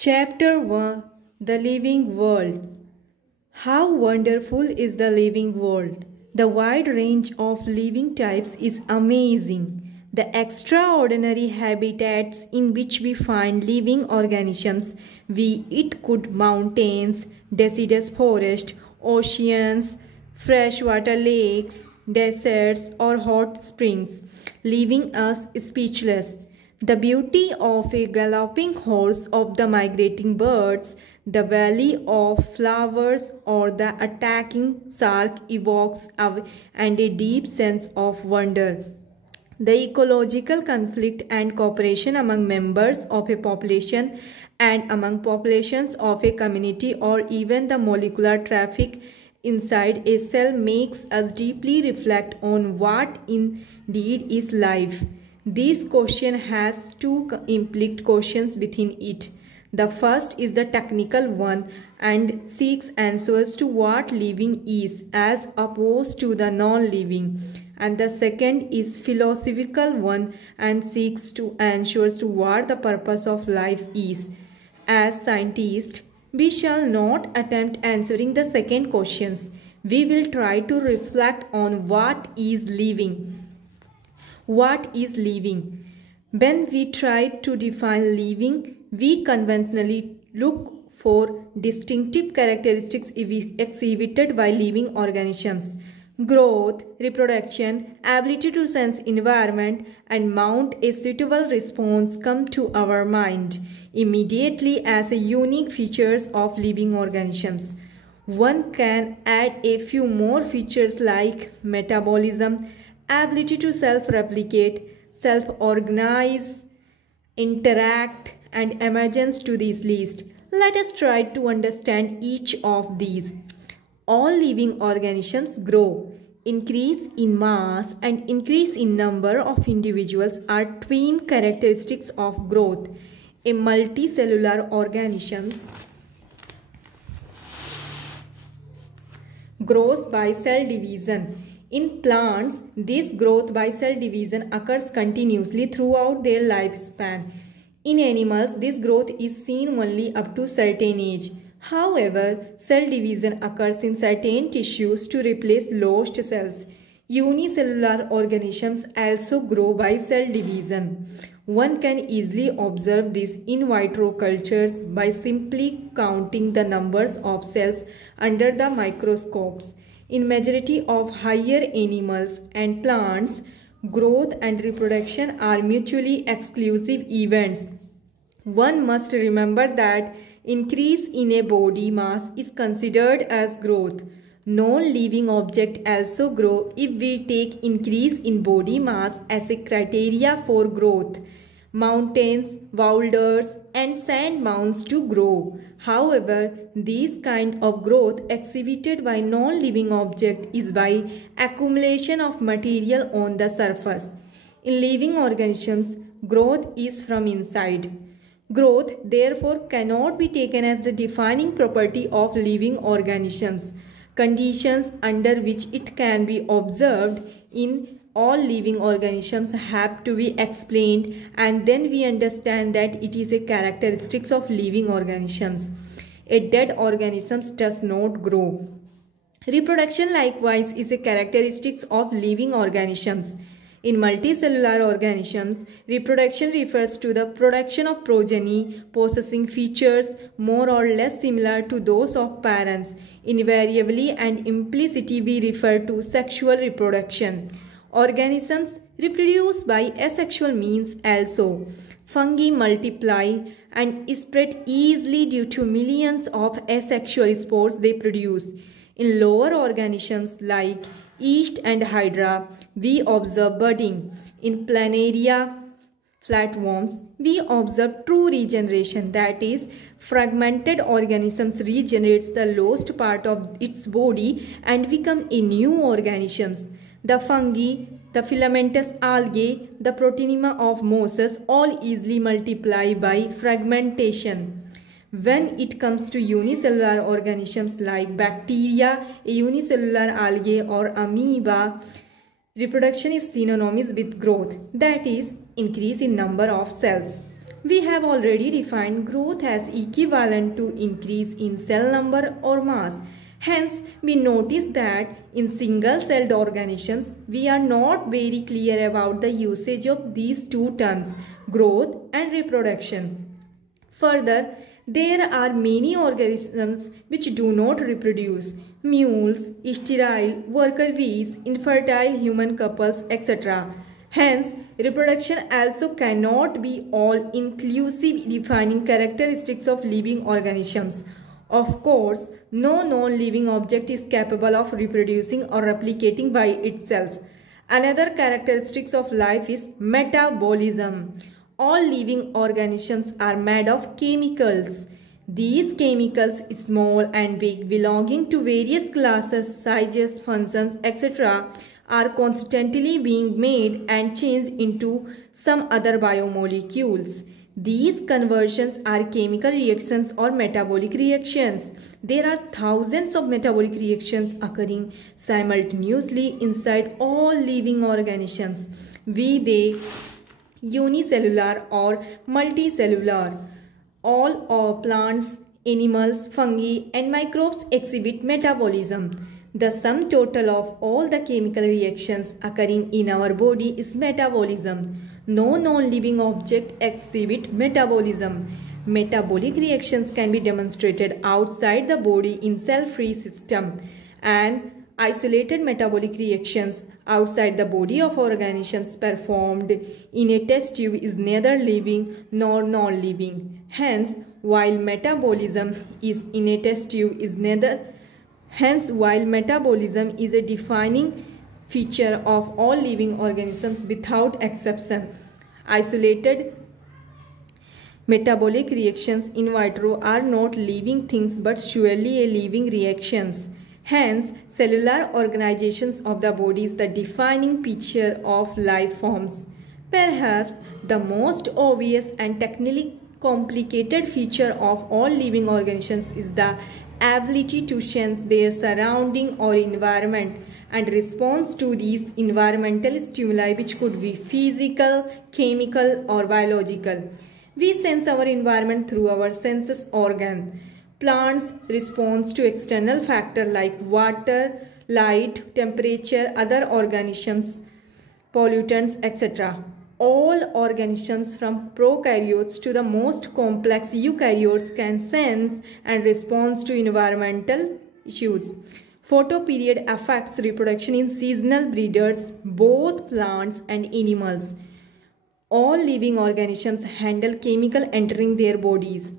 Chapter 1: The Living World. How wonderful is the living world! The wide range of living types is amazing. The extraordinary habitats in which we find living organisms, be it could mountains, deciduous forest, oceans, freshwater lakes, deserts, or hot springs, leaving us speechless. The beauty of a galloping horse, of the migrating birds, the valley of flowers, or the attacking shark evokes and a deep sense of wonder. The ecological conflict and cooperation among members of a population and among populations of a community, or even the molecular traffic inside a cell, makes us deeply reflect on what indeed is life. This question has two implicit questions within it. The first is the technical one and seeks answers to what living is as opposed to the non-living. And the second is philosophical one and seeks to answers to what the purpose of life is. As scientists, we shall not attempt answering the second questions. We will try to reflect on what is living. What is living? When we try to define living, we conventionally look for distinctive characteristics exhibited by living organisms. Growth, reproduction, ability to sense environment, and mount a suitable response come to our mind immediately as unique features of living organisms. One can add a few more features like metabolism, ability to self-replicate, self-organize, interact, and emergence to this list. Let us try to understand each of these. All living organisms grow. Increase in mass and increase in number of individuals are twin characteristics of growth. A multicellular organism grows by cell division. In plants, this growth by cell division occurs continuously throughout their lifespan. In animals, this growth is seen only up to certain age. However, cell division occurs in certain tissues to replace lost cells. Unicellular organisms also grow by cell division. One can easily observe this in vitro cultures by simply counting the numbers of cells under the microscopes. In majority of higher animals and plants, growth and reproduction are mutually exclusive events. One must remember that increase in a body mass is considered as growth. Non-living objects also grow if we take increase in body mass as a criteria for growth. Mountains, boulders, and sand mounds to grow. However, this kind of growth exhibited by non-living object is by accumulation of material on the surface. In living organisms, growth is from inside. Growth, therefore, cannot be taken as the defining property of living organisms. Conditions under which it can be observed in all living organisms have to be explained, and then we understand that it is a characteristic of living organisms. A dead organism does not grow. Reproduction likewise is a characteristic of living organisms. In multicellular organisms, reproduction refers to the production of progeny possessing features more or less similar to those of parents. Invariably and implicitly, we refer to sexual reproduction. Organisms reproduce by asexual means also. Fungi multiply and spread easily due to millions of asexual spores they produce. In lower organisms like yeast and hydra, we observe budding. In planaria, flatworms, we observe true regeneration, that is, fragmented organisms regenerates the lost part of its body and become a new organisms. The fungi, the filamentous algae, the protonema of mosses all easily multiply by fragmentation. When it comes to unicellular organisms like bacteria, a unicellular algae, or amoeba, reproduction is synonymous with growth, that is, increase in number of cells. We have already defined growth as equivalent to increase in cell number or mass. Hence, we notice that in single-celled organisms, we are not very clear about the usage of these two terms, growth and reproduction. Further, there are many organisms which do not reproduce: mules, sterile, worker bees, infertile human couples, etc. Hence, reproduction also cannot be all-inclusive, defining characteristics of living organisms. Of course, no non-living object is capable of reproducing or replicating by itself. Another characteristic of life is metabolism. All living organisms are made of chemicals. These chemicals, small and big, belonging to various classes, sizes, functions, etc., are constantly being made and changed into some other biomolecules. These conversions are chemical reactions or metabolic reactions. There are thousands of metabolic reactions occurring simultaneously inside all living organisms, be they unicellular or multicellular. All plants, animals, fungi and microbes exhibit metabolism. The sum total of all the chemical reactions occurring in our body is metabolism. No non-living object exhibit metabolism. Metabolic reactions can be demonstrated outside the body in cell-free system, and isolated metabolic reactions outside the body of organisms performed in a test tube is neither living nor non-living. Hence, while metabolism is in a test tube is while metabolism is a defining feature of all living organisms without exception, isolated metabolic reactions in vitro are not living things but surely a living reactions. Hence, cellular organizations of the body is the defining feature of life forms. Perhaps the most obvious and technically complicated feature of all living organisms is the ability to sense their surrounding or environment and response to these environmental stimuli, which could be physical, chemical or biological. We sense our environment through our senses organ. Plants respond to external factors like water, light, temperature, other organisms, pollutants, etc. All organisms from prokaryotes to the most complex eukaryotes can sense and respond to environmental issues. Photoperiod affects reproduction in seasonal breeders, both plants and animals. All living organisms handle chemical entering their bodies.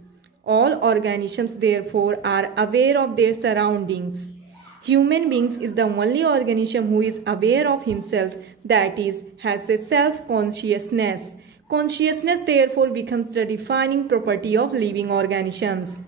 All organisms therefore are aware of their surroundings. Human beings is the only organism who is aware of himself, that is, has a self-consciousness. Consciousness therefore becomes the defining property of living organisms.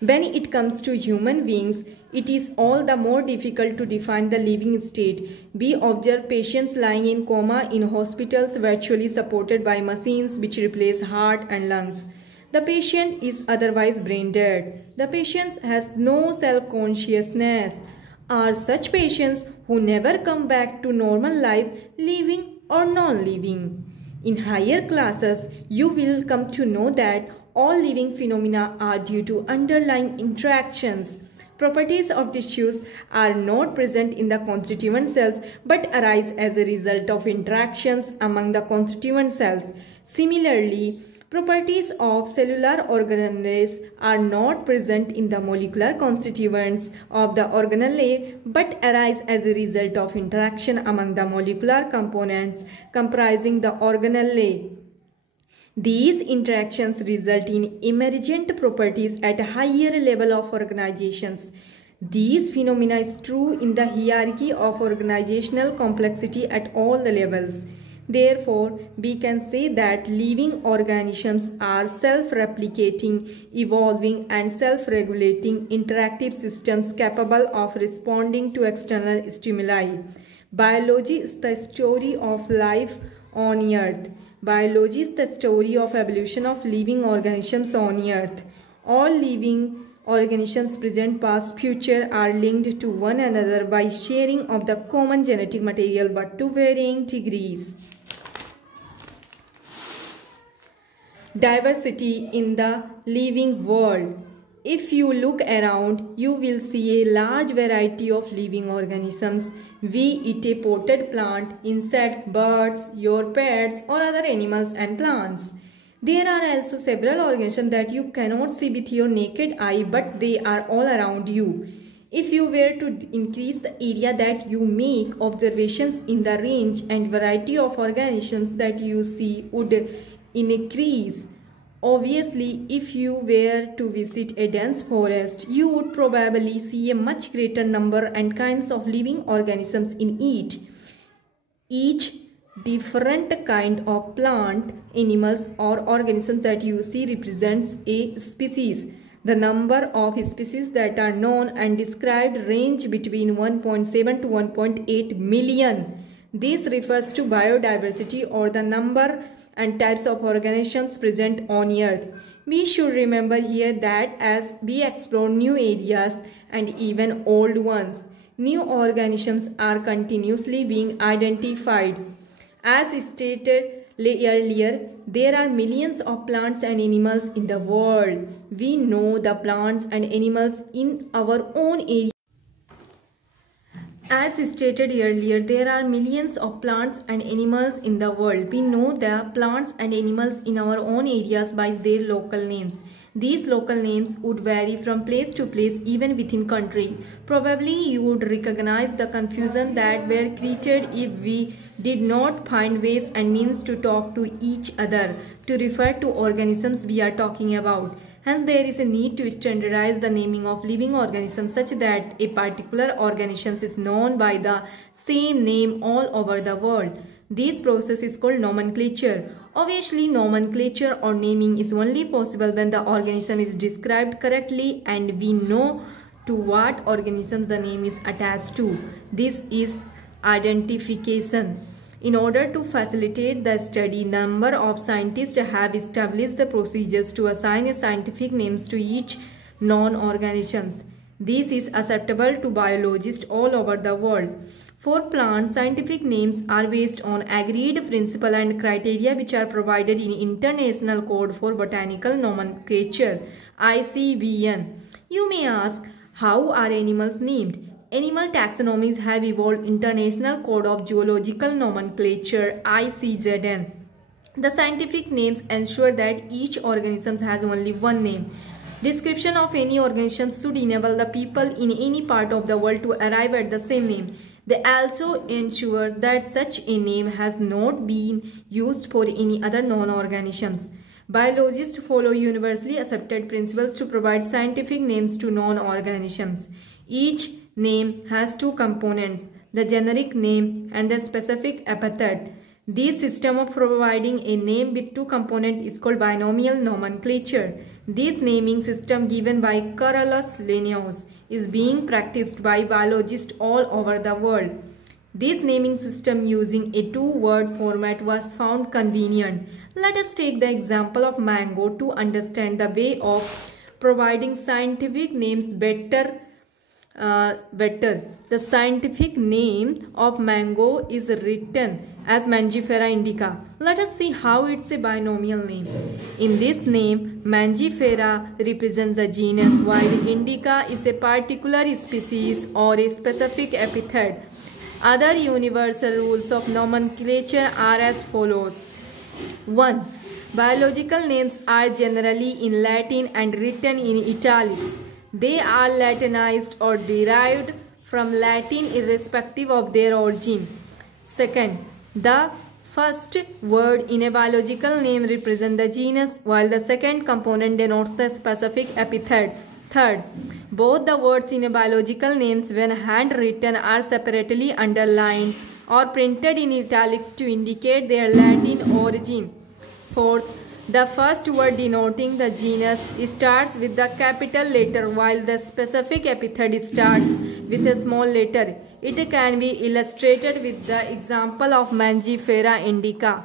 When it comes to human beings, it is all the more difficult to define the living state. We observe patients lying in coma in hospitals virtually supported by machines which replace heart and lungs. The patient is otherwise brain dead. The patient has no self-consciousness. Are such patients who never come back to normal life living or non-living? In higher classes, you will come to know that all living phenomena are due to underlying interactions. Properties of tissues are not present in the constituent cells but arise as a result of interactions among the constituent cells. Similarly, properties of cellular organelles are not present in the molecular constituents of the organelle but arise as a result of interaction among the molecular components comprising the organelle. These interactions result in emergent properties at a higher level of organizations. These phenomena is true in the hierarchy of organizational complexity at all the levels. Therefore, we can say that living organisms are self-replicating, evolving and self-regulating interactive systems capable of responding to external stimuli. Biology is the story of life on Earth. Biology is the story of evolution of living organisms on Earth. All living organisms, present, past, future, are linked to one another by sharing of the common genetic material but to varying degrees. Diversity in the living world. If you look around, you will see a large variety of living organisms, be it a potted plant, insect, birds, your pets, or other animals and plants. There are also several organisms that you cannot see with your naked eye, but they are all around you. If you were to increase the area that you make observations in, the range and variety of organisms that you see would increase. Obviously, if you were to visit a dense forest, you would probably see a much greater number and kinds of living organisms in it. Each different kind of plant, animals, or organisms that you see represents a species. The number of species that are known and described range between 1.7 to 1.8 million. This refers to biodiversity, or the number and types of organisms present on Earth. We should remember here that as we explore new areas and even old ones, new organisms are continuously being identified. As stated earlier, there are millions of plants and animals in the world. We know the plants and animals in our own area. As stated earlier, there are millions of plants and animals in the world. We know the plants and animals in our own areas by their local names. These local names would vary from place to place, even within country. Probably you would recognize the confusion that were created if we did not find ways and means to talk to each other to refer to organisms we are talking about. Hence, there is a need to standardize the naming of living organisms such that a particular organism is known by the same name all over the world. This process is called nomenclature. Obviously, nomenclature or naming is only possible when the organism is described correctly and we know to what organism the name is attached to. This is identification. In order to facilitate the study, number of scientists have established the procedures to assign scientific names to each non-organisms. This is acceptable to biologists all over the world. For plants, scientific names are based on agreed principles and criteria which are provided in International Code for Botanical Nomenclature, ICBN. You may ask, how are animals named? Animal taxonomies have evolved International Code of Zoological Nomenclature, ICZN. The scientific names ensure that each organism has only one name. Description of any organism should enable the people in any part of the world to arrive at the same name. They also ensure that such a name has not been used for any other non-organisms. Biologists follow universally accepted principles to provide scientific names to non-organisms. Each name has two components, the generic name and the specific epithet. This system of providing a name with two components is called binomial nomenclature. This naming system given by Carolus Linnaeus is being practiced by biologists all over the world. This naming system using a two-word format was found convenient. Let us take the example of mango to understand the way of providing scientific names better. The scientific name of mango is written as Mangifera indica. Let us see how it's a binomial name. In this name, Mangifera represents a genus while indica is a particular species or a specific epithet. Other universal rules of nomenclature are as follows. 1. Biological names are generally in Latin and written in italics. They are Latinized or derived from Latin irrespective of their origin. Second, the first word in a biological name represents the genus, while the second component denotes the specific epithet. Third, both the words in a biological names when handwritten are separately underlined or printed in italics to indicate their Latin origin. Fourth, the first word denoting the genus starts with the capital letter while the specific epithet starts with a small letter. It can be illustrated with the example of Mangifera indica.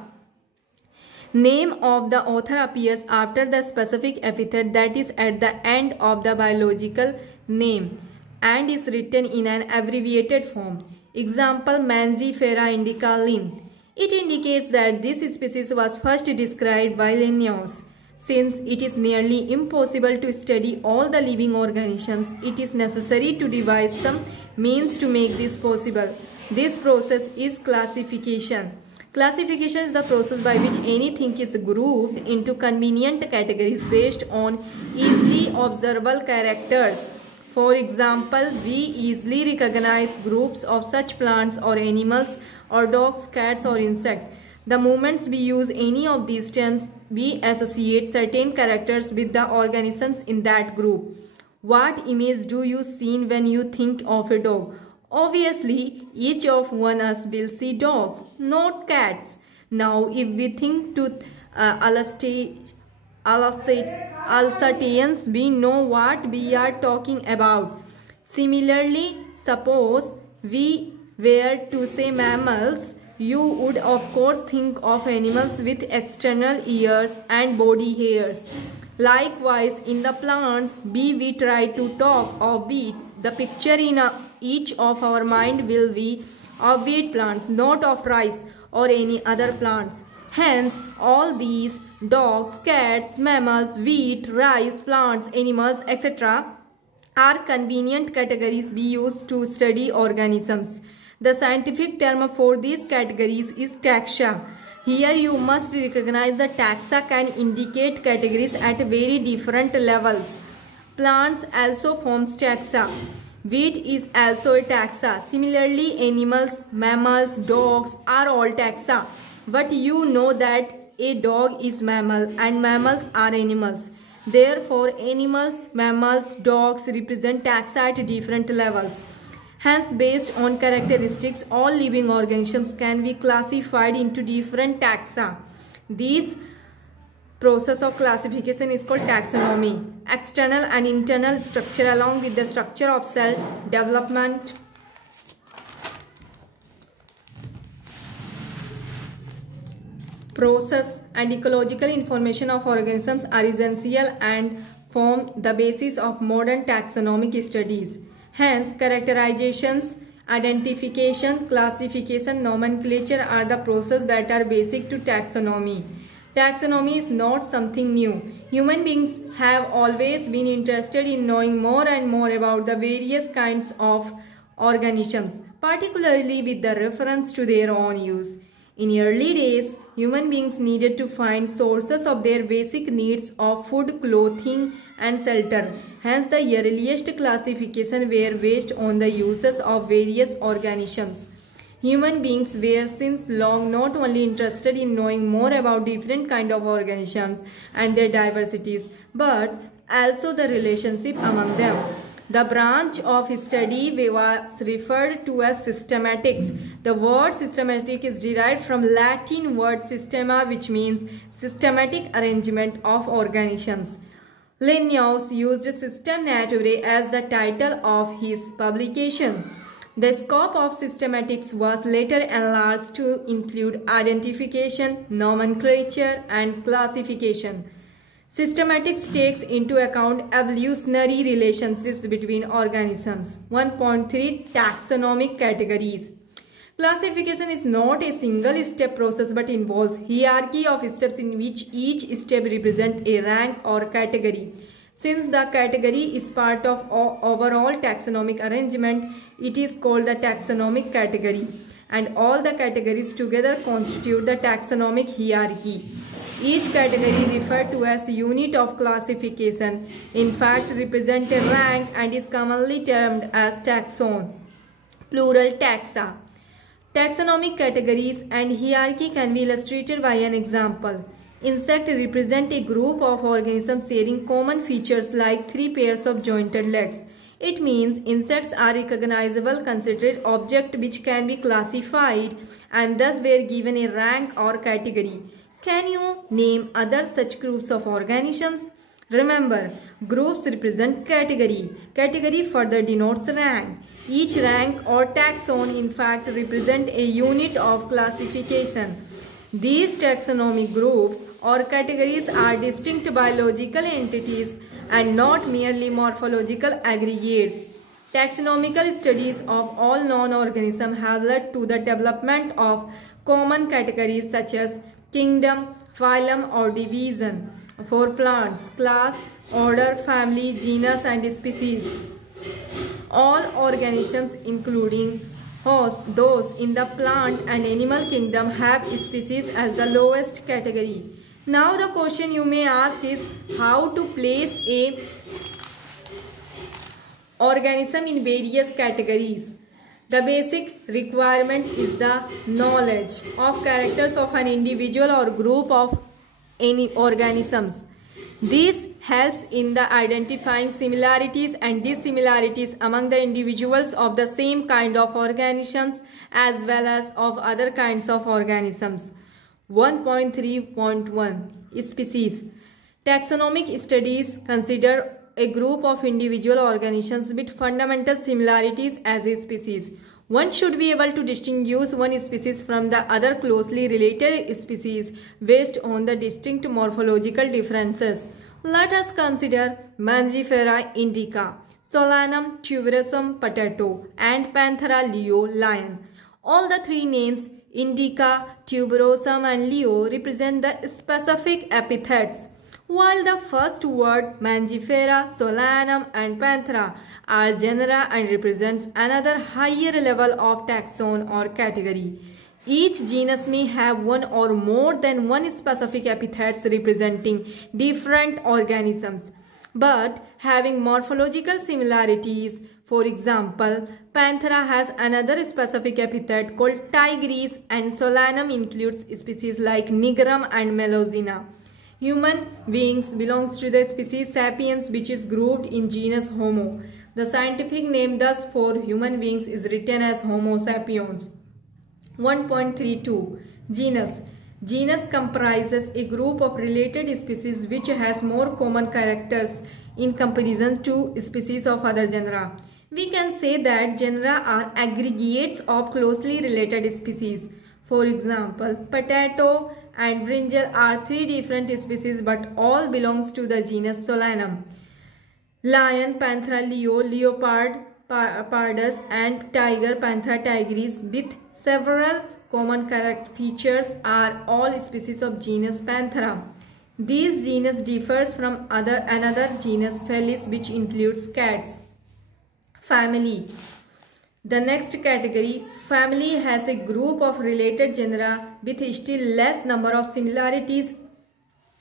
Name of the author appears after the specific epithet that is at the end of the biological name and is written in an abbreviated form. Example, Mangifera indica Linn. It indicates that this species was first described by Linnaeus. Since it is nearly impossible to study all the living organisms, it is necessary to devise some means to make this possible. This process is classification. Classification is the process by which anything is grouped into convenient categories based on easily observable characters. For example, we easily recognize groups of such plants or animals or dogs, cats or insects. The moments we use any of these terms, we associate certain characters with the organisms in that group. What image do you see when you think of a dog? Obviously, each of us will see dogs, not cats. Now, if we think to Alsatians, we know what we are talking about. Similarly, suppose we were to say mammals, you would of course think of animals with external ears and body hairs. Likewise, in the plants, be we try to talk of wheat, the picture in each of our mind will be of wheat plants, not of rice or any other plants. Hence, all these dogs, cats, mammals, wheat, rice, plants, animals, etc. are convenient categories we use to study organisms. The scientific term for these categories is taxa. Here you must recognize that taxa can indicate categories at very different levels. Plants also forms taxa. Wheat is also a taxa. Similarly, animals, mammals, dogs are all taxa. But you know that a dog is mammal and mammals are animals. Therefore, animals, mammals, dogs represent taxa at different levels. Hence, based on characteristics, all living organisms can be classified into different taxa. This process of classification is called taxonomy. External and internal structure along with the structure of cell development, process and ecological information of organisms are essential and form the basis of modern taxonomic studies. Hence, characterizations, identification, classification, nomenclature are the processes that are basic to taxonomy. Taxonomy is not something new. Human beings have always been interested in knowing more and more about the various kinds of organisms, particularly with the reference to their own use. In early days, human beings needed to find sources of their basic needs of food, clothing, and shelter. Hence, the earliest classification were based on the uses of various organisms. Human beings were since long not only interested in knowing more about different kinds of organisms and their diversities, but also the relationship among them. The branch of study was referred to as systematics. The word systematic is derived from Latin word systema, which means systematic arrangement of organisms. Linnaeus used System Naturae as the title of his publication. The scope of systematics was later enlarged to include identification, nomenclature, and classification. Systematics takes into account evolutionary relationships between organisms. 1.3 Taxonomic categories. Classification is not a single step process but involves hierarchy of steps in which each step represents a rank or category. Since the category is part of overall taxonomic arrangement, it is called the taxonomic category, and all the categories together constitute the taxonomic hierarchy. Each category referred to as a unit of classification, in fact represents a rank and is commonly termed as taxon, plural taxa. Taxonomic categories and hierarchy can be illustrated by an example. Insects represent a group of organisms sharing common features like 3 pairs of jointed legs. It means insects are recognizable considered objects which can be classified and thus were given a rank or category. Can you name other such groups of organisms? Remember, groups represent category. Category further denotes rank. Each rank or taxon in fact represent a unit of classification. These taxonomic groups or categories are distinct biological entities and not merely morphological aggregates. Taxonomical studies of all non-organisms have led to the development of common categories such as kingdom, phylum or division. For plants, class, order, family, genus and species. All organisms including those in the plant and animal kingdom have species as the lowest category. Now the question you may ask is how to place a organism in various categories. The basic requirement is the knowledge of characters of an individual or group of any organisms. This helps in the identifying similarities and dissimilarities among the individuals of the same kind of organisms as well as of other kinds of organisms. 1.3.1 Species. Taxonomic studies consider a group of individual organisms with fundamental similarities as a species. One should be able to distinguish one species from the other closely related species based on the distinct morphological differences. Let us consider Mangifera indica, Solanum tuberosum potato, and Panthera leo lion. All the three names indica, tuberosum, and leo represent the specific epithets, while the first word Mangifera, Solanum, and Panthera are genera and represents another higher level of taxon or category. Each genus may have one or more than one specific epithets representing different organisms, but having morphological similarities. For example, Panthera has another specific epithet called tigris, and Solanum includes species like Nigrum and Melusina. Human beings belongs to the species Sapiens, which is grouped in genus Homo. The scientific name thus for human beings is written as Homo sapiens. 1.32 Genus. Genus comprises a group of related species which has more common characters in comparison to species of other genera. We can say that genera are aggregates of closely related species. For example, potato and brinjal are three different species but all belongs to the genus Solanum. Lion, Panthera leo, leopard, pardus, and tiger, Panthera tigris, with several common character features, are all species of genus Panthera. This genus differs from another genus Felis, which includes cats. Family. The next category, family, has a group of related genera with still less number of similarities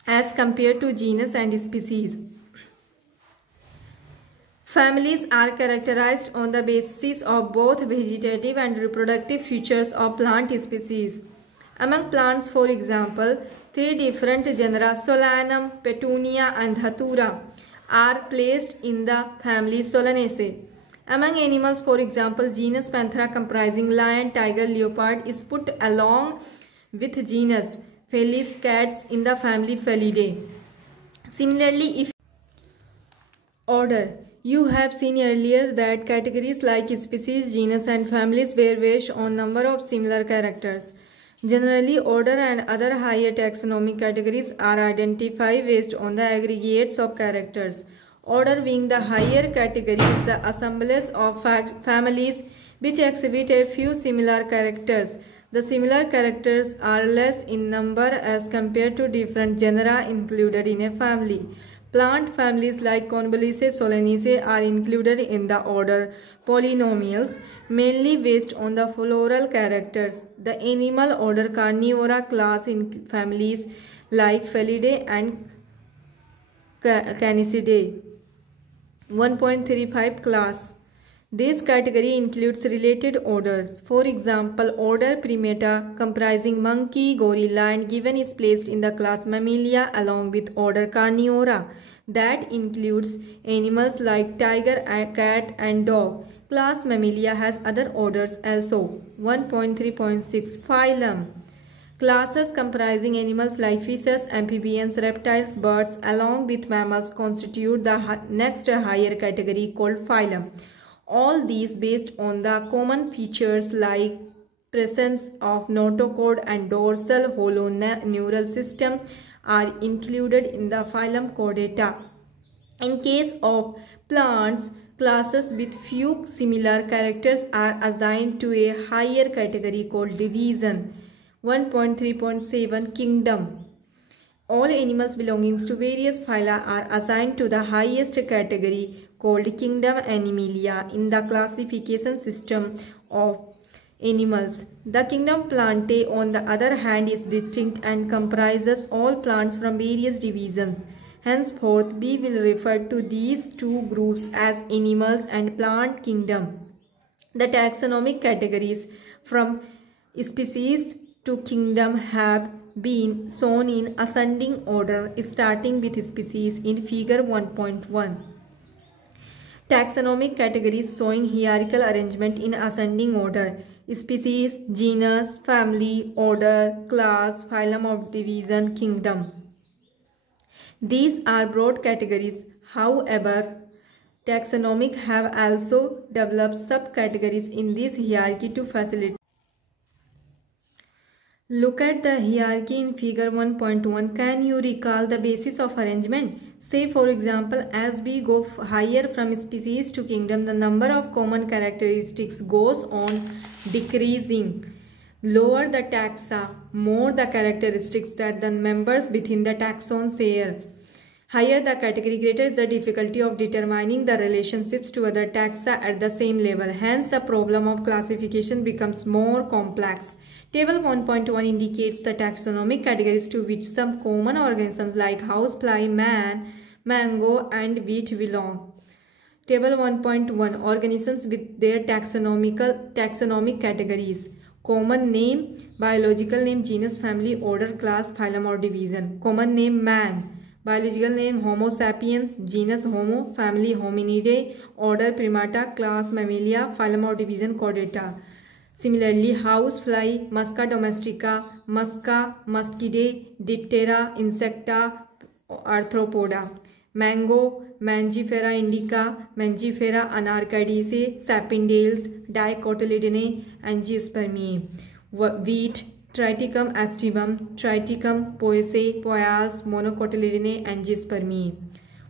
as compared to genus and species. Families are characterized on the basis of both vegetative and reproductive features of plant species. Among plants, for example, three different genera Solanum, Petunia, and Dhatura are placed in the family Solanaceae. Among animals, for example, genus Panthera comprising lion, tiger, leopard is put along with genus Felis, cats, in the family Felidae. Similarly, if order, you have seen earlier that categories like species, genus, and families were based on number of similar characters. Generally, order and other higher taxonomic categories are identified based on the aggregates of characters. Order being the higher category is the assemblage of families which exhibit a few similar characters. The similar characters are less in number as compared to different genera included in a family. Plant families like Convolvulaceae, Solanaceae are included in the order Polynomials, mainly based on the floral characters. The animal order Carnivora class in families like Felidae and Canisidae. 1.35 Class. This category includes related orders. For example, order Primata comprising monkey, gorilla, and given is placed in the class Mammalia along with order Carnivora that includes animals like tiger, cat, and dog. Class Mammalia has other orders also. 1.3.6 Phylum. Classes comprising animals like fishes, amphibians, reptiles, birds along with mammals constitute the next higher category called phylum. All these based on the common features like presence of notochord and dorsal hollow neural system are included in the phylum Chordata. In case of plants, classes with few similar characters are assigned to a higher category called division. 1.3.7 Kingdom. All animals belonging to various phyla are assigned to the highest category called Kingdom Animalia in the classification system of animals. The Kingdom Plantae, on the other hand, is distinct and comprises all plants from various divisions. Henceforth, we will refer to these two groups as animals and plant kingdom. The taxonomic categories from species to kingdom have been shown in ascending order, starting with species in figure 1.1. Taxonomic categories showing hierarchical arrangement in ascending order: species, genus, family, order, class, phylum of division, kingdom. These are broad categories. However, taxonomic have also developed subcategories in this hierarchy to facilitate. Look at the hierarchy in figure 1.1. Can you recall the basis of arrangement? Say for example, as we go higher from species to kingdom, the number of common characteristics goes on decreasing. Lower the taxa, more the characteristics that the members within the taxon share. Higher the category, greater is the difficulty of determining the relationships to other taxa at the same level. Hence, the problem of classification becomes more complex. Table 1.1 indicates the taxonomic categories to which some common organisms like housefly, man, mango, and wheat belong. Table 1.1 organisms with their taxonomic categories. Common name, biological name, genus, family, order, class, phylum or division. Common name man. Biological name Homo sapiens, genus Homo, family Hominidae, order Primata, class Mammalia, phylum or division Chordata. Similarly, housefly Musca domestica, Musca, Muscidae, Diptera, Insecta, Arthropoda. Mango, Mangifera indica, Mangifera anarchidaceae, Sapindales, Dicotyledonnae, Angiospermae. Wheat, Triticum aestivum, Triticum poaceae, Poales, Monocotyledonnae, Angiospermae.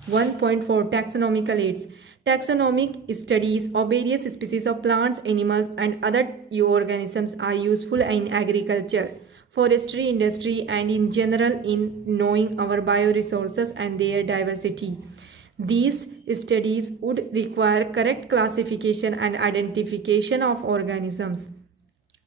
1.4 Taxonomical aids. Taxonomic studies of various species of plants, animals, and other organisms are useful in agriculture, forestry, industry, and in general in knowing our bioresources and their diversity. These studies would require correct classification and identification of organisms.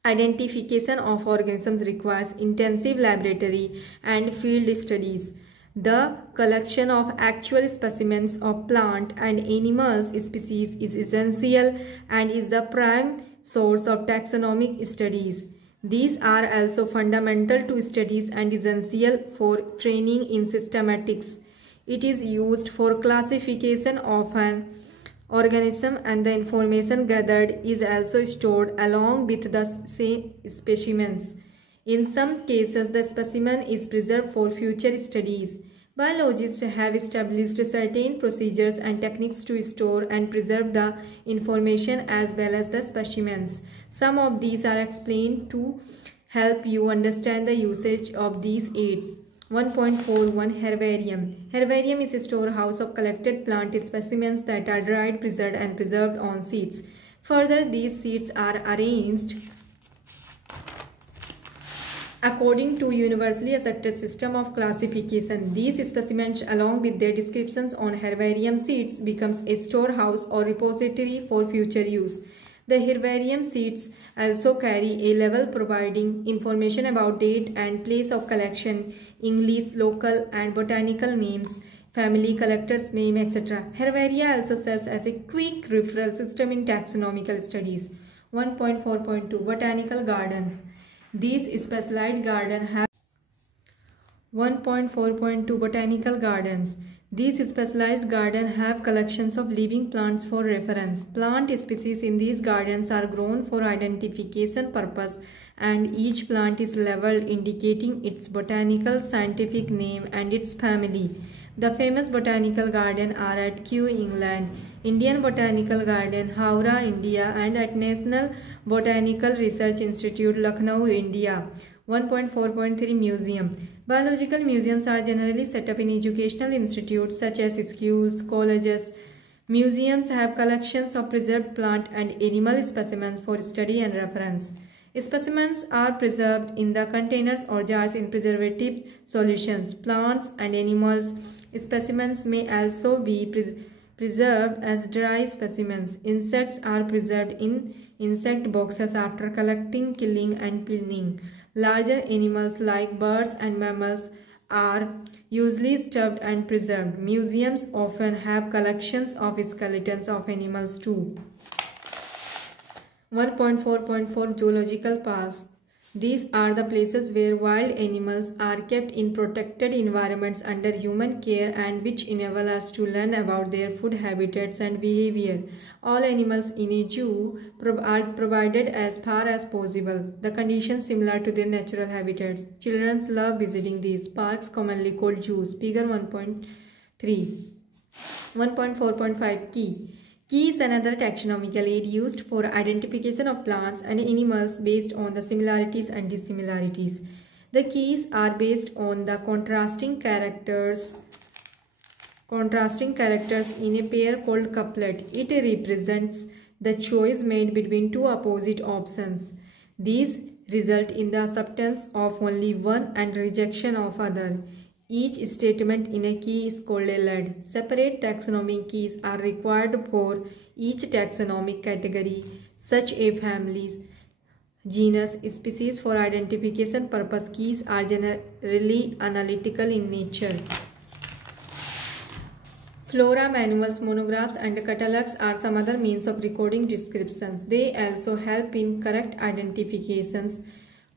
Identification of organisms requires intensive laboratory and field studies. The collection of actual specimens of plant and animal species is essential and is the prime source of taxonomic studies. These are also fundamental to studies and essential for training in systematics. It is used for classification of an organism, and the information gathered is also stored along with the same specimens. In some cases, the specimen is preserved for future studies. Biologists have established certain procedures and techniques to store and preserve the information as well as the specimens. Some of these are explained to help you understand the usage of these aids. 1.41 Herbarium. Herbarium is a storehouse of collected plant specimens that are dried, preserved, and preserved on seeds. Further, these seeds are arranged according to universally accepted system of classification. These specimens, along with their descriptions on herbarium seeds, becomes a storehouse or repository for future use. The herbarium seeds also carry a label providing information about date and place of collection, English, local and botanical names, family, collector's name, etc. Herbaria also serves as a quick referral system in taxonomical studies. 1.4.2 Botanical Gardens. These specialized gardens have 1.4.2 Botanical Gardens. These specialized gardens have collections of living plants for reference. Plant species in these gardens are grown for identification purpose, and each plant is labeled indicating its botanical scientific name and its family. The famous botanical gardens are at Kew, England, Indian Botanical Garden, Howrah, India, and at National Botanical Research Institute, Lucknow, India. 1.4.3 Museum. Biological museums are generally set up in educational institutes such as schools, colleges. Museums have collections of preserved plant and animal specimens for study and reference. Specimens are preserved in the containers or jars in preservative solutions. Plants and animals specimens may also be preserved as dry specimens. Insects are preserved in insect boxes after collecting, killing, and cleaning. Larger animals like birds and mammals are usually stuffed and preserved. Museums often have collections of skeletons of animals too. 1.4.4 Zoological Parks. These are the places where wild animals are kept in protected environments under human care and which enable us to learn about their food habitats and behavior. All animals in a zoo are provided as far as possible the conditions similar to their natural habitats. Children love visiting these parks, commonly called zoos. Figure 1.3. 1.4.5 Key. Key is another taxonomical aid used for identification of plants and animals based on the similarities and dissimilarities. The keys are based on the contrasting characters in a pair called couplet. It represents the choice made between two opposite options. These result in the acceptance of only one and rejection of other. Each statement in a key is called a lead. Separate taxonomic keys are required for each taxonomic category, such as families, genus, species. For identification purpose, keys are generally analytical in nature. Flora manuals, monographs, and catalogs are some other means of recording descriptions. They also help in correct identifications.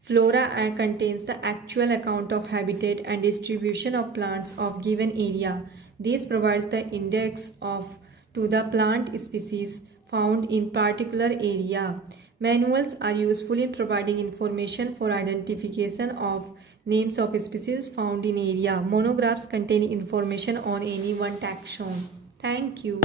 Flora contains the actual account of habitat and distribution of plants of given area. This provides the index to the plant species found in particular area. Manuals are useful in providing information for identification of names of species found in area. Monographs contain information on any one taxon. Thank you.